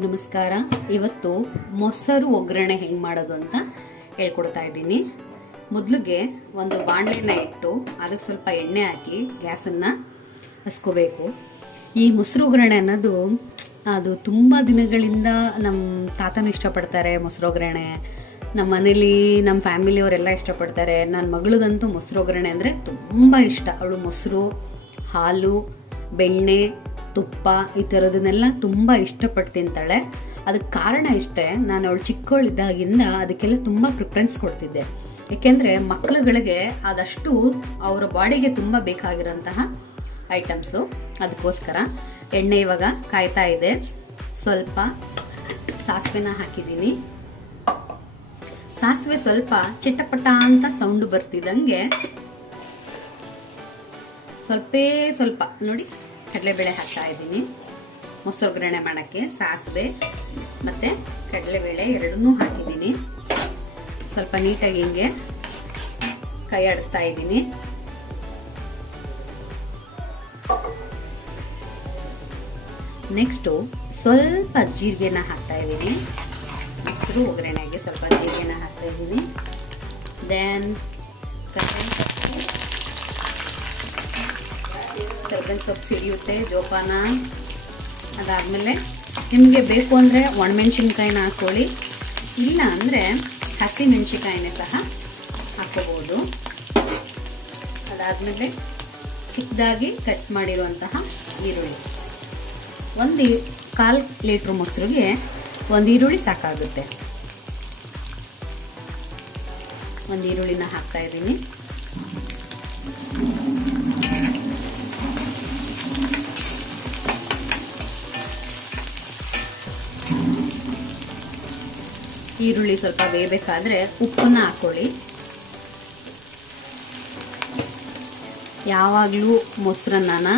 ನಮಸ್ಕಾರ. ಇವತ್ತು ಮೊಸರು ಒಗ್ಗರಣೆ ಹೆಂಗೆ ಮಾಡೋದು ಅಂತ ಹೇಳ್ಕೊಡ್ತಾ ಇದ್ದೀನಿ. ಮೊದಲಿಗೆ ಒಂದು ಬಾಣಲೆನ ಇಟ್ಟು ಅದಕ್ಕೆ ಸ್ವಲ್ಪ ಎಣ್ಣೆ ಹಾಕಿ ಗ್ಯಾಸನ್ನು ಹಸ್ಕೋಬೇಕು. ಈ ಮೊಸರು ಒಗ್ಗರಣೆ ಅನ್ನೋದು ಅದು ತುಂಬ ದಿನಗಳಿಂದ ನಮ್ಮ ತಾತನೂ ಇಷ್ಟಪಡ್ತಾರೆ. ಮೊಸರು ಒಗ್ಗರಣೆ ನಮ್ಮ ಮನೇಲಿ ನಮ್ಮ ಫ್ಯಾಮಿಲಿಯವರೆಲ್ಲ ಇಷ್ಟಪಡ್ತಾರೆ. ನನ್ನ ಮಗಳಿಗಂತೂ ಮೊಸರು ಒಗ್ಗರಣೆ ಅಂದರೆ ತುಂಬ ಇಷ್ಟ. ಅವಳು ಮೊಸರು, ಹಾಲು, ಬೆಣ್ಣೆ, ತುಪ್ಪ ಈ ಥರದನ್ನೆಲ್ಲ ತುಂಬ ಇಷ್ಟಪಟ್ಟು ತಿಂತಾಳೆ. ಅದಕ್ಕೆ ಕಾರಣ ಇಷ್ಟೇ, ನಾನು ಅವಳು ಚಿಕ್ಕವಳಿದ್ದಾಗಿಂದ ಅದಕ್ಕೆಲ್ಲ ತುಂಬ ಪ್ರಿಫರೆನ್ಸ್ ಕೊಡ್ತಿದ್ದೆ. ಏಕೆಂದರೆ ಮಕ್ಕಳುಗಳಿಗೆ ಅದಷ್ಟು ಅವರ ಬಾಡಿಗೆ ತುಂಬ ಬೇಕಾಗಿರೋಂತಹ ಐಟಮ್ಸು. ಅದಕ್ಕೋಸ್ಕರ ಎಣ್ಣೆ ಇವಾಗ ಕಾಯ್ತಾ ಇದೆ. ಸ್ವಲ್ಪ ಸಾಸಿವೆನ ಹಾಕಿದ್ದೀನಿ. ಸಾಸಿವೆ ಸ್ವಲ್ಪ ಚಿಟಪಟ ಅಂತ ಸೌಂಡು ಬರ್ತಿದ್ದಂಗೆ ಸ್ವಲ್ಪ ನೋಡಿ ಕಡಲೆಬೇಳೆ ಹಾಕ್ತಾ ಇದ್ದೀನಿ. ಮೊಸರು ಒಗ್ಗರಣೆ ಮಾಡೋಕ್ಕೆ ಸಾಸಿವೆ ಮತ್ತು ಕಡಲೆಬೇಳೆ ಎರಡನ್ನೂ ಹಾಕಿದ್ದೀನಿ. ಸ್ವಲ್ಪ ನೀಟಾಗಿ ಹಿಂಗೆ ಕೈ ಆಡಿಸ್ತಾ ಇದ್ದೀನಿ. ನೆಕ್ಸ್ಟು ಸ್ವಲ್ಪ ಜೀರಿಗೆನ ಹಾಕ್ತಾ ಇದ್ದೀನಿ. ಮೊಸರು ಒಗ್ಗರಣೆಗೆ ಸ್ವಲ್ಪ ಜೀರಿಗೆನ ಹಾಕ್ತಾ ಇದ್ದೀನಿ. ದೆನ್ ಕರ್ಬೇವಿನ ಸೊಪ್ಪು ಸಿಡಿಯುತ್ತೆ, ಜೋಪಾನ. ಅದಾದಮೇಲೆ ನಿಮಗೆ ಬೇಕು ಅಂದರೆ ಒಣಮೆಣ್ಸಿನ್ಕಾಯಿನ ಹಾಕ್ಕೊಳ್ಳಿ, ಇಲ್ಲ ಅಂದರೆ ಹಸಿ ಮೆಣಸಿನ್ಕಾಯಿನೇ ಸಹ ಹಾಕ್ಕೋಬೋದು. ಅದಾದಮೇಲೆ ಚಿಕ್ಕದಾಗಿ ಕಟ್ ಮಾಡಿರುವಂತಹ ಈರುಳ್ಳಿ, 1/4 ಲೀಟ್ರ್ ಮೊಸರಿಗೆ 1 ಈರುಳ್ಳಿ ಸಾಕಾಗುತ್ತೆ. 1 ಈರುಳ್ಳಿನ ಹಾಕ್ತಾ ಇದ್ದೀನಿ. ಈರುಳ್ಳಿ ಸ್ವಲ್ಪ ಬೇಯಬೇಕಾದ್ರೆ ಉಪ್ಪನ್ನ ಹಾಕೊಳ್ಳಿ. ಯಾವಾಗಲೂ ಮೊಸರನ್ನ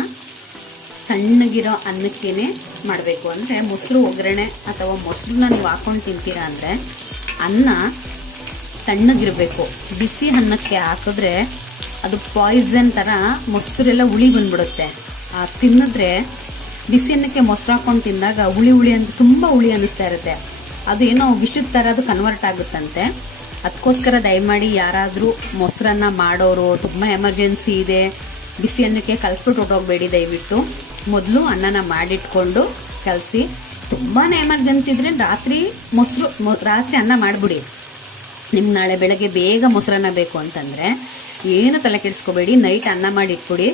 ತಣ್ಣಗಿರೋ ಅನ್ನಕ್ಕೇನೆ ಮಾಡಬೇಕು. ಅಂದರೆ ಮೊಸರು ಒಗ್ಗರಣೆ ಅಥವಾ ಮೊಸರನ್ನ ನೀವು ಹಾಕೊಂಡು ತಿಂತೀರಾ ಅಂದರೆ ಅನ್ನ ತಣ್ಣಗಿರಬೇಕು. ಬಿಸಿ ಅನ್ನಕ್ಕೆ ಹಾಕಿದ್ರೆ ಅದು ಪಾಯ್ಸನ್ ಥರ ಮೊಸರೆಲ್ಲ ಹುಳಿ ಬಂದ್ಬಿಡುತ್ತೆ. ತಿನ್ನಿದ್ರೆ ಬಿಸಿ ಅನ್ನಕ್ಕೆ ಮೊಸರು ಹಾಕೊಂಡು ತಿಂದಾಗ ಹುಳಿ ಅಂತ ತುಂಬ ಹುಳಿ ಅನ್ನಿಸ್ತಾ ಇರುತ್ತೆ. ಅದು ಏನೋ ವಿಷದ ಥರ ಅದು ಕನ್ವರ್ಟ್ ಆಗುತ್ತಂತೆ. ಅದಕ್ಕೋಸ್ಕರ ದಯಮಾಡಿ ಯಾರಾದರೂ ಮೊಸರನ್ನ ಮಾಡೋರು, ತುಂಬ ಎಮರ್ಜೆನ್ಸಿ ಇದೆ, ಬಿಸಿ ಅನ್ನಕ್ಕೆ ಕಲಿಸ್ಬಿಟ್ಟು ಹೊಟ್ಟೋಗ್ಬೇಡಿ. ದಯವಿಟ್ಟು ಮೊದಲು ಅನ್ನನ ಮಾಡಿಟ್ಕೊಂಡು ಕಲಸಿ. ತುಂಬಾ ಎಮರ್ಜೆನ್ಸಿ ಇದ್ರೆ ರಾತ್ರಿ ಅನ್ನ ಮಾಡಿಬಿಡಿ. ನಿಮ್ಗೆ ನಾಳೆ ಬೆಳಗ್ಗೆ ಬೇಗ ಮೊಸರನ್ನ ಬೇಕು ಅಂತಂದರೆ ಏನು ತಲೆ ಕೆಡಿಸ್ಕೋಬೇಡಿ, ನೈಟ್ ಅನ್ನ ಮಾಡಿ ಇಟ್ಬಿಡಿ.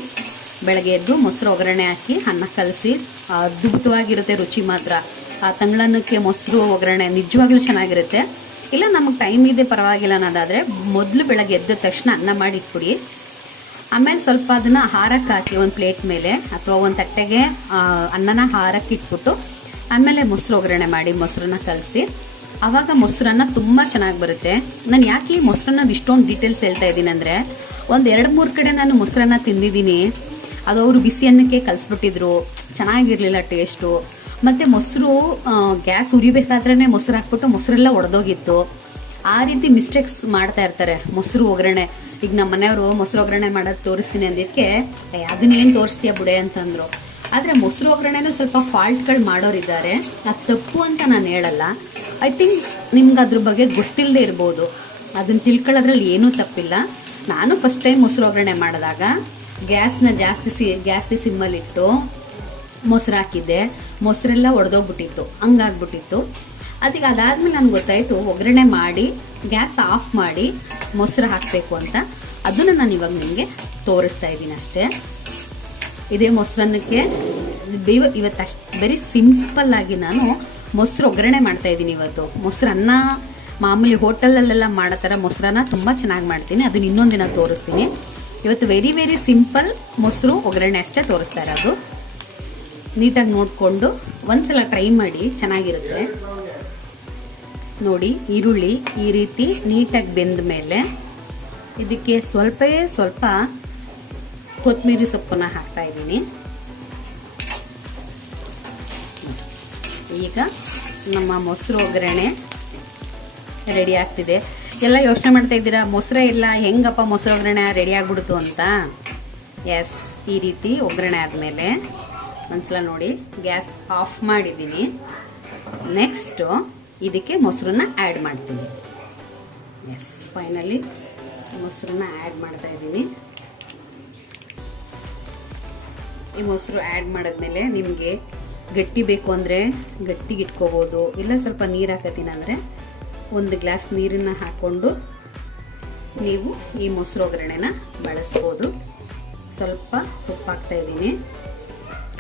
ಬೆಳಗ್ಗೆ ಎದ್ದು ಮೊಸರು ಒಗ್ಗರಣೆ ಹಾಕಿ ಅನ್ನ ಕಲಸಿ. ಅದ್ಭುತವಾಗಿರುತ್ತೆ ರುಚಿ ಮಾತ್ರ. ಆ ತಂಗ್ಳನ್ನಕ್ಕೆ ಮೊಸರು ಒಗ್ಗರಣೆ ನಿಜವಾಗ್ಲೂ ಚೆನ್ನಾಗಿರುತ್ತೆ. ಇಲ್ಲ ನಮಗೆ ಟೈಮ್ ಇದೆ ಪರವಾಗಿಲ್ಲ ಅನ್ನೋದಾದರೆ ಮೊದಲು ಬೆಳಗ್ಗೆ ಎದ್ದ ತಕ್ಷಣ ಅನ್ನ ಮಾಡಿ ಇಟ್ಬಿಡಿ. ಆಮೇಲೆ ಸ್ವಲ್ಪ ಅದನ್ನು ಹಾರಕ್ಕೆ ಹಾಕಿ ಒಂದು ಪ್ಲೇಟ್ ಮೇಲೆ ಅಥವಾ ಒಂದು ತಟ್ಟೆಗೆ ಅನ್ನನ ಹಾರಕ್ಕೆ ಇಟ್ಬಿಟ್ಟು ಆಮೇಲೆ ಮೊಸರು ಒಗ್ಗರಣೆ ಮಾಡಿ ಮೊಸರನ್ನ ಕಲಸಿ. ಆವಾಗ ಮೊಸರನ್ನ ತುಂಬ ಚೆನ್ನಾಗಿ ಬರುತ್ತೆ. ನಾನು ಯಾಕೆ ಈ ಮೊಸರನ್ನದು ಇಷ್ಟೊಂದು ಡೀಟೇಲ್ಸ್ ಹೇಳ್ತಾ ಇದ್ದೀನಿ ಅಂದರೆ, ಒಂದು 2-3 ಕಡೆ ನಾನು ಮೊಸರನ್ನ ತಿಂದಿದ್ದೀನಿ. ಅದು ಅವರು ಬಿಸಿ ಅನ್ನಕ್ಕೆ ಕಲಿಸ್ಬಿಟ್ಟಿದ್ರು, ಚೆನ್ನಾಗಿರಲಿಲ್ಲ ಟೇಸ್ಟು. ಮತ್ತು ಮೊಸರು ಗ್ಯಾಸ್ ಉರಿಬೇಕಾದ್ರೇ ಮೊಸರು ಹಾಕ್ಬಿಟ್ಟು ಮೊಸರೆಲ್ಲ ಒಡೆದೋಗಿತ್ತು. ಆ ರೀತಿ ಮಿಸ್ಟೇಕ್ಸ್ ಮಾಡ್ತಾ ಇರ್ತಾರೆ ಮೊಸರು ಒಗ್ಗರಣೆ. ಈಗ ನಮ್ಮ ಮನೆಯವರು ಮೊಸರು ಒಗ್ಗರಣೆ ಮಾಡೋದು ತೋರಿಸ್ತೀನಿ ಅಂದಿದ್ದಕ್ಕೆ ಅದನ್ನೇನು ತೋರಿಸ್ತೀಯ ಬುಡೆ ಅಂತಂದರು. ಆದರೆ ಮೊಸರು ಒಗ್ಗರಣೆನೂ ಸ್ವಲ್ಪ ಫಾಲ್ಟ್ಗಳು ಮಾಡೋರಿದ್ದಾರೆ. ಅದು ತಪ್ಪು ಅಂತ ನಾನು ಹೇಳಲ್ಲ. ಐ ಥಿಂಕ್ ನಿಮ್ಗೆ ಅದ್ರ ಬಗ್ಗೆ ಗೊತ್ತಿಲ್ಲದೆ ಇರ್ಬೋದು. ಅದನ್ನು ತಿಳ್ಕೊಳ್ಳೋದ್ರಲ್ಲಿ ಏನೂ ತಪ್ಪಿಲ್ಲ. ನಾನು ಫಸ್ಟ್ ಟೈಮ್ ಮೊಸರು ಒಗ್ಗರಣೆ ಮಾಡಿದಾಗ ಗ್ಯಾಸ್ನ ಜಾಸ್ತಿ ಸಿಮ್ಮಲ್ಲಿಟ್ಟು ಮೊಸರು ಹಾಕಿದ್ದೆ. ಮೊಸರೆಲ್ಲ ಒಡೆದೋಗ್ಬಿಟ್ಟಿತ್ತು, ಹಂಗಾಗ್ಬಿಟ್ಟಿತ್ತು. ಅದಕ್ಕೆ ಅದಾದ್ಮೇಲೆ ನನಗೆ ಗೊತ್ತಾಯಿತು ಒಗ್ಗರಣೆ ಮಾಡಿ ಗ್ಯಾಸ್ ಆಫ್ ಮಾಡಿ ಮೊಸರು ಹಾಕಬೇಕು ಅಂತ. ಅದನ್ನು ನಾನು ಇವಾಗ ನಿಮಗೆ ತೋರಿಸ್ತಾ ಇದ್ದೀನಿ ಅಷ್ಟೇ. ಇದೇ ಮೊಸರನ್ನಕ್ಕೆ ಇವತ್ತು ವೆರಿ ಸಿಂಪಲ್ ಆಗಿ ನಾನು ಮೊಸರು ಒಗ್ಗರಣೆ ಮಾಡ್ತಾ ಇದ್ದೀನಿ. ಇವತ್ತು ಮೊಸರನ್ನ ಮಾಮೂಲಿ ಹೋಟೆಲಲ್ಲೆಲ್ಲ ಮಾಡೋ ಥರ ಮೊಸರನ್ನ ತುಂಬ ಚೆನ್ನಾಗಿ ಮಾಡ್ತೀನಿ. ಅದನ್ನ ಇನ್ನೊಂದು ದಿನ ತೋರಿಸ್ತೀನಿ. ಇವತ್ತು ವೆರಿ ಸಿಂಪಲ್ ಮೊಸರು ಒಗ್ಗರಣೆ ಅಷ್ಟೇ ತೋರಿಸ್ತಾ ಇರೋದು. ನೀಟಾಗಿ ನೋಡಿಕೊಂಡು ಒಂದ್ಸಲ ಟ್ರೈ ಮಾಡಿ, ಚೆನ್ನಾಗಿರುತ್ತೆ. ನೋಡಿ, ಈರುಳ್ಳಿ ಈ ರೀತಿ ನೀಟಾಗಿ ಬೆಂದ ಮೇಲೆ ಇದಕ್ಕೆ ಸ್ವಲ್ಪ ಕೊತ್ತಂಬರಿ ಸೊಪ್ಪನ್ನ ಹಾಕ್ತಾ ಇದ್ದೀನಿ. ಈಗ ನಮ್ಮ ಮೊಸರು ಒಗ್ಗರಣೆ ರೆಡಿ ಆಗ್ತಿದೆ. ಎಲ್ಲ ಯೋಚನೆ ಮಾಡ್ತಾ ಇದ್ದೀರಾ, ಮೊಸರೇ ಇಲ್ಲ ಹೆಂಗಪ್ಪ ಮೊಸರು ಒಗ್ಗರಣೆ ರೆಡಿ ಆಗ್ಬಿಡ್ತು ಅಂತ. ಎಸ್, ಈ ರೀತಿ ಒಗ್ಗರಣೆ ಆದಮೇಲೆ ಒಂದ್ಸಲ ನೋಡಿ ಗ್ಯಾಸ್ ಆಫ್ ಮಾಡಿದ್ದೀನಿ. ನೆಕ್ಸ್ಟು ಇದಕ್ಕೆ ಮೊಸರನ್ನ ಆ್ಯಡ್ ಮಾಡ್ತೀನಿ. ಎಸ್, ಫೈನಲಿ ಮೊಸರನ್ನ ಆ್ಯಡ್ ಮಾಡ್ತಾ ಇದ್ದೀನಿ. ಈ ಮೊಸರು ಆ್ಯಡ್ ಮಾಡಿದ್ಮೇಲೆ ನಿಮಗೆ ಗಟ್ಟಿ ಬೇಕು ಅಂದರೆ ಗಟ್ಟಿಗೆ ಇಟ್ಕೋಬೋದು, ಇಲ್ಲ ಸ್ವಲ್ಪ ನೀರು ಹಾಕತ್ತೀನಿ ಅಂದರೆ 1 ಗ್ಲಾಸ್ ನೀರನ್ನು ಹಾಕ್ಕೊಂಡು ನೀವು ಈ ಮೊಸರು ಒಗ್ಗರಣೆನ ಬಳಸ್ಬೋದು. ಸ್ವಲ್ಪ ಉಪ್ಪು ಹಾಕ್ತಾ ಇದ್ದೀನಿ.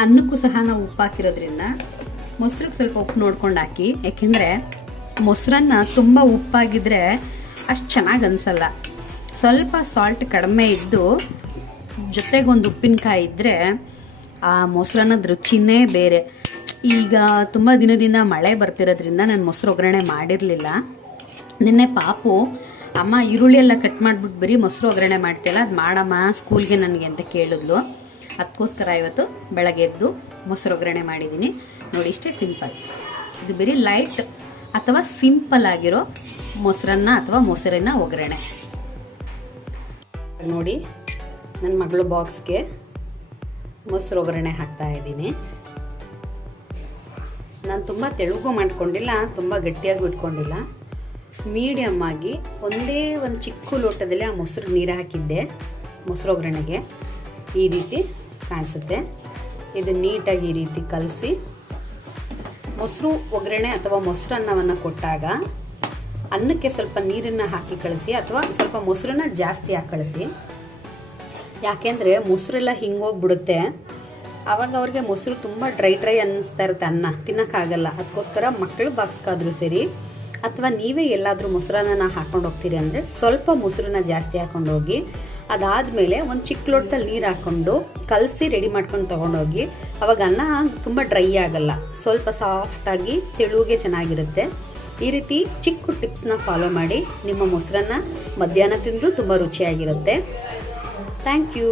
ಅನ್ನಕ್ಕೂ ಸಹ ನಾವು ಉಪ್ಪು ಹಾಕಿರೋದ್ರಿಂದ ಮೊಸರಿಗೆ ಸ್ವಲ್ಪ ಉಪ್ಪು ನೋಡ್ಕೊಂಡು ಹಾಕಿ, ಯಾಕೆಂದರೆ ಮೊಸರನ್ನ ತುಂಬ ಉಪ್ಪಾಗಿದ್ದರೆ ಅಷ್ಟು ಚೆನ್ನಾಗಿ ಅನಿಸಲ್ಲ. ಸ್ವಲ್ಪ ಸಾಲ್ಟ್ ಕಡಿಮೆ ಇದ್ದು ಜೊತೆಗೊಂದು ಉಪ್ಪಿನಕಾಯಿ ಇದ್ದರೆ ಆ ಮೊಸರನ್ನದ ರುಚಿನೇ ಬೇರೆ. ಈಗ ತುಂಬ ದಿನದಿಂದ ಮಳೆ ಬರ್ತಿರೋದ್ರಿಂದ ನಾನು ಮೊಸರು ಒಗ್ಗರಣೆ ಮಾಡಿರಲಿಲ್ಲ. ನಿನ್ನೆ ಪಾಪು ಅಮ್ಮ ಈರುಳ್ಳಿ ಎಲ್ಲ ಕಟ್ ಮಾಡಿಬಿಟ್ಟು ಬರೀ ಮೊಸರು ಒಗ್ಗರಣೆ ಮಾಡ್ತಿಲ್ಲ, ಅದು ಮಾಡಮ್ಮ ಸ್ಕೂಲ್ಗೆ ನನಗೆ ಅಂತ ಕೇಳಿದ್ಲು. ಅದಕ್ಕೋಸ್ಕರ ಇವತ್ತು ಬೆಳಗ್ಗೆ ಎದ್ದು ಮೊಸರು ಒಗ್ಗರಣೆ ಮಾಡಿದ್ದೀನಿ. ನೋಡಿ, ಇಷ್ಟೇ ಸಿಂಪಲ್. ಇದು ಬರೀ ಲೈಟ್ ಅಥವಾ ಸಿಂಪಲ್ ಆಗಿರೋ ಮೊಸರನ್ನ ಅಥವಾ ಮೊಸರಿನ ಒಗ್ಗರಣೆ. ನೋಡಿ, ನನ್ನ ಮಗಳು ಬಾಕ್ಸ್ಗೆ ಮೊಸರು ಒಗ್ಗರಣೆ ಹಾಕ್ತಾ ಇದ್ದೀನಿ. ನಾನು ತುಂಬ ತೆಳುಗೂ ಮಾಡ್ಕೊಂಡಿಲ್ಲ, ತುಂಬ ಗಟ್ಟಿಯಾಗೂ ಇಟ್ಕೊಂಡಿಲ್ಲ. ಮೀಡಿಯಮ್ ಆಗಿ ಒಂದೇ ಒಂದು ಚಿಕ್ಕ ಲೋಟದಲ್ಲಿ ಆ ಮೊಸರು ನೀರು ಹಾಕಿದ್ದೆ. ಮೊಸರು ಒಗ್ಗರಣೆಗೆ ಈ ರೀತಿ ಕಾಣಿಸುತ್ತೆ. ಇದು ನೀಟಾಗಿ ಈ ರೀತಿ ಕಲಸಿ ಮೊಸರು ಒಗ್ಗರಣೆ ಅಥವಾ ಮೊಸರನ್ನವನ್ನು ಕೊಟ್ಟಾಗ ಅನ್ನಕ್ಕೆ ಸ್ವಲ್ಪ ನೀರನ್ನು ಹಾಕಿ ಕಳಿಸಿ, ಅಥವಾ ಸ್ವಲ್ಪ ಮೊಸರನ್ನ ಜಾಸ್ತಿ ಹಾಕಿ ಕಳಿಸಿ. ಯಾಕೆಂದರೆ ಮೊಸರೆಲ್ಲ ಹಿಂಗೋಗ್ಬಿಡುತ್ತೆ. ಆವಾಗ ಅವ್ರಿಗೆ ಮೊಸರು ತುಂಬ ಡ್ರೈ ಅನ್ನಿಸ್ತಾ ಇರುತ್ತೆ, ಅನ್ನ ತಿನ್ನೋಕ್ಕಾಗಲ್ಲ. ಅದಕ್ಕೋಸ್ಕರ ಮಕ್ಕಳು ಬಾಕ್ಸ್ಗಾದರೂ ಸರಿ ಅಥವಾ ನೀವೇ ಎಲ್ಲಾದರೂ ಮೊಸರನ್ನ ಹಾಕ್ಕೊಂಡು ಹೋಗ್ತೀರಿ ಅಂದರೆ ಸ್ವಲ್ಪ ಮೊಸರನ್ನ ಜಾಸ್ತಿ ಹಾಕ್ಕೊಂಡು ಹೋಗಿ, ಅದಾದಮೇಲೆ ಒಂದು ಚಿಕ್ಕ ಲೋಟದಲ್ಲಿ ನೀರು ಹಾಕ್ಕೊಂಡು ಕಲಸಿ ರೆಡಿ ಮಾಡ್ಕೊಂಡು ತೊಗೊಂಡೋಗಿ. ಅವಾಗ ಅನ್ನ ತುಂಬ ಡ್ರೈ ಆಗಲ್ಲ, ಸ್ವಲ್ಪ ಸಾಫ್ಟಾಗಿ ತೆಳುಗೆ ಚೆನ್ನಾಗಿರುತ್ತೆ. ಈ ರೀತಿ ಚಿಕ್ಕ ಟಿಪ್ಸ್ನ ಫಾಲೋ ಮಾಡಿ ನಿಮ್ಮ ಮೊಸರನ್ನ ಮಧ್ಯಾಹ್ನ ತಿಂದರೂ ತುಂಬ ರುಚಿಯಾಗಿರುತ್ತೆ. Thank you.